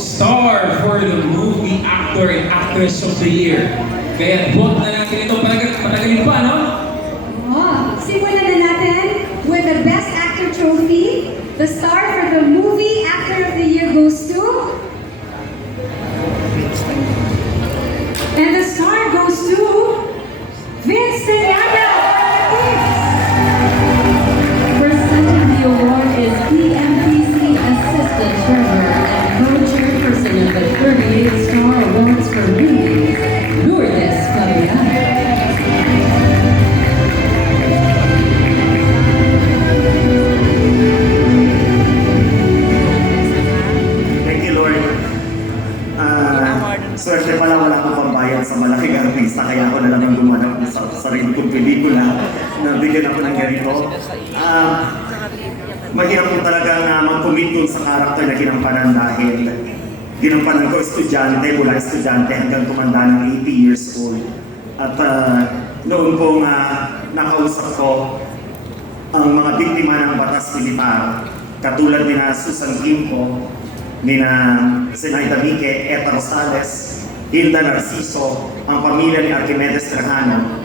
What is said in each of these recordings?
star for the movie actor and actress of the year. Kaya vote na natin ito, patagalin pa, no? Simulan na natin with the Best Actor Trophy. The star for the movie actor of the year goes to... And the star goes to... Vince Tejada! Presenting the award is PMPC Assistant Treasurer and Co-Chairperson of the 38 Star Awards for Movies, Lourdes Fabian. Thank you, Lord. Swerte pala wala akong pambayad sa malaking artista, kaya ako na lang ang gumanap sa sarili kong pelikula na bigyan ako ng ganito. Mahirap po talaga na mag-commit dun sa karakter na ginampanan dahil ginampanan ko estudyante, mula estudyante hanggang tumanda ng 80 years old. At noon pong nakausap ko ang mga biktima ng batas militar, katulad ni na Susan Kimpo, ni na Zenaida Mique, Eta Rosales, Hilda Narciso, ang pamilya ni Archimedes Trajano.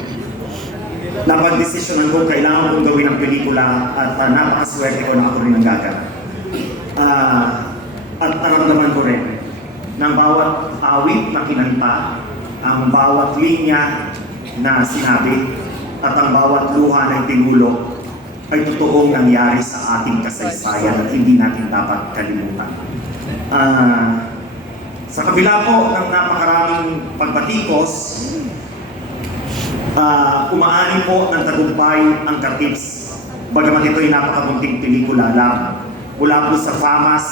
Napag-desisyonan ko kailangan kong gawin ang pelikula at napakaswerte ko na ako rin ang gaganap. At naramdaman ko rin ng bawat awit na kinanta, ang bawat linya na sinabi, at ang bawat luha ng tingulo ay totoong nangyari sa ating kasaysayan at hindi natin dapat kalimutan. Sa kabila po ng napakaraming pagbatikos, umaani po ng tagumpay ang Katips. Bagamat ito'y napakamunting pelikula lang. Mula po sa FAMAS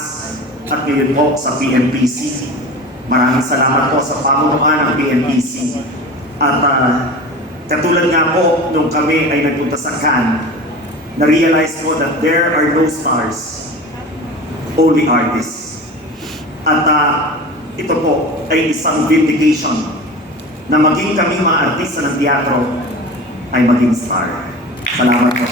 at ngayon po sa PMPC. Maraming salamat po sa pamunuan ng PMPC. At katulad nga po nung kami ay nagpunta sa Cannes, na-realize po that there are no stars, only artists. At ito po ay isang vindication na maging kami mga artista ng teatro ay maging star. Salamat po.